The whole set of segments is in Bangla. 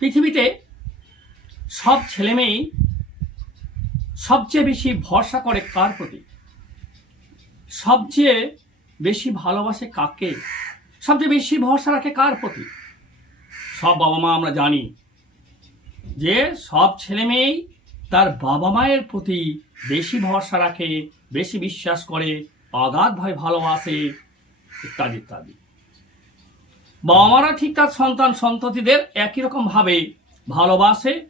পৃথিবীতে সব ছেলেমেয়েই সবচেয়ে বেশি ভরসা করে কার প্রতি? সবচেয়ে বেশি ভালোবাসে কাকে? সবচেয়ে বেশি ভরসা রাখে কার প্রতি? সব বাবা মা আমরা জানি যে সব ছেলে মেয়েই তার বাবা মায়ের প্রতি বেশি ভরসা রাখে, বেশি বিশ্বাস করে অগাধভাবে ভালোবাসে, ইত্যাদি ইত্যাদি। বাবা মারা ঠিক তার সন্তান সন্ততিদের একই রকম ভাবে ভালোবাসে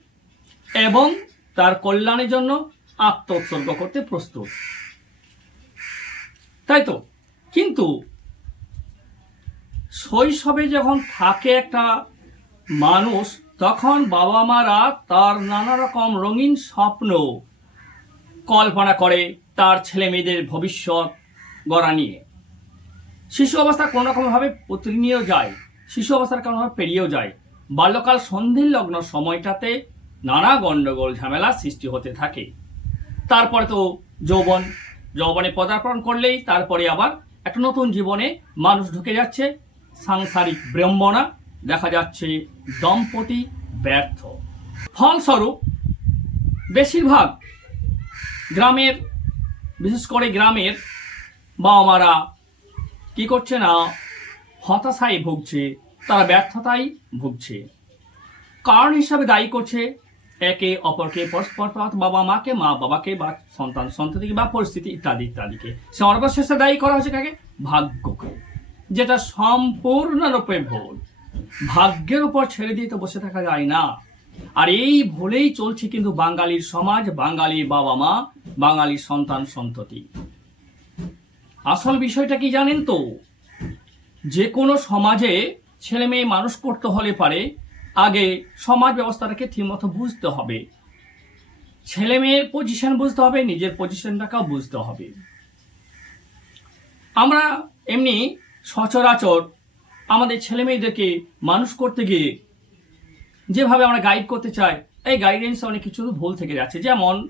এবং তার কল্যাণের জন্য আত্মোৎসর্গ করতে প্রস্তুত। তাই তো? কিন্তু শৈশবে যখন থাকে একটা মানুষ, তখন বাবা মারা তার নানা রকম রঙিন স্বপ্ন কল্পনা করে তার ছেলে মেয়েদের ভবিষ্যৎ গড়া নিয়ে। শিশু অবস্থা কোনো রকমভাবে উত্তীর্ণও যায়, শিশু অবস্থার কোনোভাবে পেরিয়েও যায়। বাল্যকাল সন্ধির লগ্ন সময়টাতে নানা গণ্ডগোল ঝামেলা সৃষ্টি হতে থাকে। তারপরে তো যৌবন, যৌবনে পদার্পণ করলেই তারপরে আবার একটা নতুন জীবনে মানুষ ঢুকে যাচ্ছে, সাংসারিক বিড়ম্বনা দেখা যাচ্ছে দম্পতি ব্যর্থ। ফলস্বরূপ, বেশিরভাগ গ্রামের, বিশেষ করে গ্রামের বাবা মারা কি করছে না? হতাশায় ভুগছে, তারা ব্যর্থতায় ভুগছে। কারণ হিসাবে দায়ী করছে একে অপরকে, পরস্পর বাবা মাকে, মা বাবাকে বা সন্তান সন্ততিকে বা পরিস্থিতি ইত্যাদি ইত্যাদিকে। সর্বশেষে দায়ী করা হচ্ছে কাকে? ভাগ্যকে, যেটা সম্পূর্ণরূপে ভুল। ভাগ্যের উপর ছেড়ে দিয়ে তো বসে থাকা যায় না। আর এই ভুলেই চলছে কিন্তু বাঙালির সমাজ, বাঙালির বাবা মা, বাঙালির সন্তান সন্ততি। আসল বিষয়টা কি জানেন তো? যে কোনো সমাজে ছেলে মেয়ে মানুষ করতে হলে পারে, আগে সমাজ ব্যবস্থাটাকে ঠিকমতো বুঝতে হবে। ছেলে মেয়ের পজিশন বুঝতে হবে, নিজের পজিশনটাকেও বুঝতে হবে। আমরা এমনি সচরাচর আমাদের ছেলে মেয়েদেরকে মানুষ করতে গিয়ে যেভাবে আমরা গাইড করতে চাই, এই গাইডেন্স অনেক কিছু ভুল থেকে যাচ্ছে। যেমন,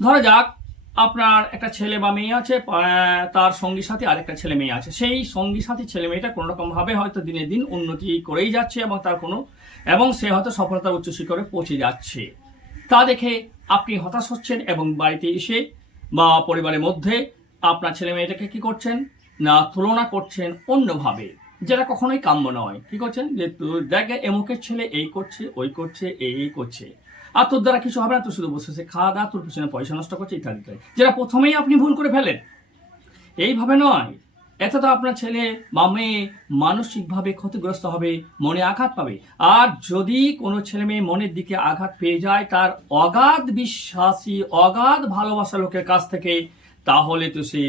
ধরা যাক আপনার একটা ছেলে বা মেয়ে আছে তার সঙ্গী সাথে আরেকটা ছেলে মেয়ে আছে। সেই সঙ্গী সাথী ছেলে মেয়েটা কোনো রকম ভাবে হয়তো দিনে দিন উন্নতি করেই যাচ্ছে এবং তার কোনো, এবং সে হয়তো সফলতার উচ্চ শিখরে পৌঁছে যাচ্ছে। তা দেখে আপনি হতাশ হচ্ছেন এবং বাড়িতে এসে বা পরিবারের মধ্যে আপনার ছেলে মেয়েটাকে কি করছেন? না, তুলনা করছেন অন্যভাবে, যেটা কখনোই কাম্য নয়। কি করছেন? যে দেখ, এমুকের ছেলে এই করছে, ওই করছে এই করছে। আর তোর দ্বারা কিছু হবে না তুই শুধু বসে খাওয়া দাওয়া, তোর পিছনে পয়সা নষ্ট করছে, ইত্যাদি ইত্যাদি। যেটা প্রথমেই আপনি ভুল করে ফেলেন এইভাবে নয়। এতে তো আপনার ছেলে বা মেয়ে মানসিকভাবে ক্ষতিগ্রস্ত হবে, মনে আঘাত পাবে। আর যদি কোনো ছেলে মেয়ে মনের দিকে আঘাত পেয়ে যায়, তার অগাধ বিশ্বাসী, অগাধ ভালোবাসা লোকের কাছ থেকে, তাহলে তো সে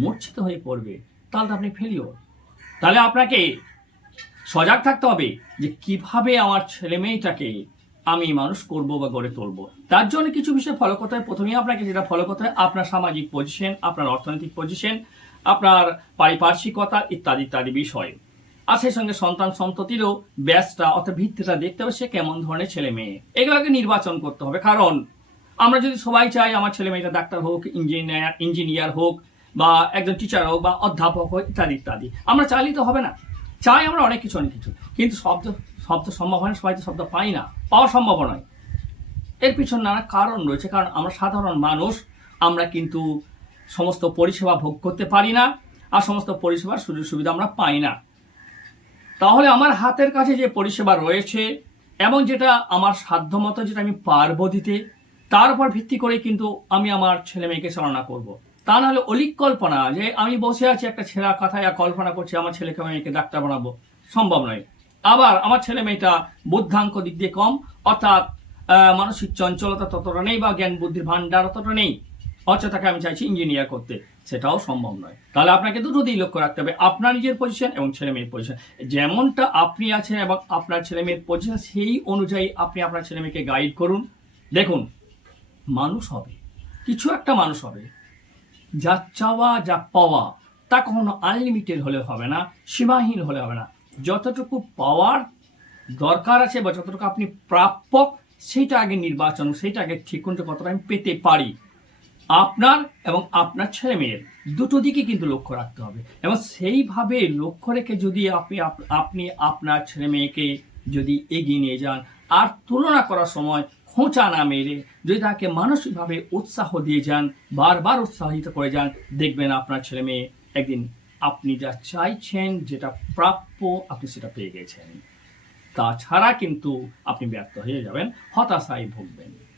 মূর্ছিত হয়ে পড়বে। তাহলে তো আপনি ফেলিও তাহলে আপনাকে সজাগ থাকতে হবে যে কীভাবে আমার ছেলে মেয়েটাকে আমি মানুষ করব বা গড়ে তুলবো। তার জন্য কিছু বিষয় ফলো করতে হয় প্রথমেই আপনাকে যেটা ফলো করতে হয় আপনার সামাজিক পজিশন আপনার অর্থনৈতিক পজিশন আপনার পারিপার্শ্বিকতা ইত্যাদি ইত্যাদি বিষয়। আর সেই সঙ্গে সন্তান সন্ততিরও ব্যাসটা অর্থাৎ ভিত্তিটা দেখতে হবে, সে কেমন ধরনের ছেলে মেয়ে। এগুলোকে নির্বাচন করতে হবে। কারণ আমরা যদি সবাই চাই আমার ছেলে মেয়েটা ডাক্তার হোক, ইঞ্জিনিয়ার ইঞ্জিনিয়ার হোক বা একজন টিচার হোক বা অধ্যাপক হোক, ইত্যাদি ইত্যাদি। আমরা চাইলেই তো হবে না। চাই আমরা অনেক কিছু অনেক কিছু। কিন্তু শব্দ শব্দ সম্ভব হয় না সবাই তো শব্দ পাই না। পাওয়া সম্ভব নয়। এর পিছনে নানা কারণ রয়েছে, কারণ আমরা সাধারণ মানুষ, আমরা কিন্তু সমস্ত পরিষেবা ভোগ করতে পারি না, আর সমস্ত পরিষেবার সুযোগ সুবিধা আমরা পাই না। তাহলে আমার হাতের কাছে যে পরিষেবা রয়েছে, এবং যেটা আমার সাধ্যমতো যেটা আমি পারব দিতে, তার উপর ভিত্তি করে কিন্তু আমি আমার ছেলে মেয়েকে চালনা করব। তা নাহলে অলিক কল্পনা যে আমি বসে আছি একটা ছেঁড়া কথায় কল্পনা করছি আমার ছেলেকে মেয়েকে ডাক্তার বানাবো। সম্ভব নয়। আবার আমার ছেলে মেয়েটা বুদ্ধাঙ্ক দিক দিয়ে কম, অর্থাৎ মানসিক চঞ্চলতা ততটা নেই বা জ্ঞান বুদ্ধির ভান্ডার অতটা নেই। অথচ তাকে আমি চাইছি ইঞ্জিনিয়ার করতে। সেটাও সম্ভব নয়। তাহলে আপনাকে দুটো দিক লক্ষ্য রাখতে হবে। আপনার নিজের পজিশন এবং ছেলে মেয়ের পজিশন যেমনটা আপনি আছেন এবং আপনার ছেলে মেয়ের পজিশন সেই অনুযায়ী আপনি আপনার ছেলে মেয়েকে গাইড করুন। দেখুন, মানুষ হবে। কিছু একটা মানুষ হবে। যা চাওয়া, যা পাওয়া, তা কখনো আনলিমিটেড হলে হবে না, সীমাহীন হলে হবে না। যতটুকু পাওয়ার দরকার আছে বা যতটুকু আপনি প্রাপ্য, সেইটা আগে নির্বাচন, সেইটা আগে ঠিক করতে কতটা আমি পেতে পারি। আপনার এবং আপনার ছেলে মেয়ের দুটো দিকে কিন্তু লক্ষ্য রাখতে হবে। এবং সেইভাবে লক্ষ্য রেখে যদি আপনি আপনি আপনার ছেলে মেয়েকে যদি এগিয়ে নিয়ে যান, আর তুলনা করার সময় খোঁচা না মেরে যদি তাকে মানসিকভাবে উৎসাহ দিয়ে যান, বারবার উৎসাহিত করে যান, দেখবেন আপনার ছেলে মেয়ে একদিন আপনি যা চাইছেন, যেটা প্রাপ্য আপনি সেটা পেয়ে গেছেন। তাছাড়া কিন্তু আপনি ব্যর্থ হয়ে যাবেন, হতাশায় ভুগবেন।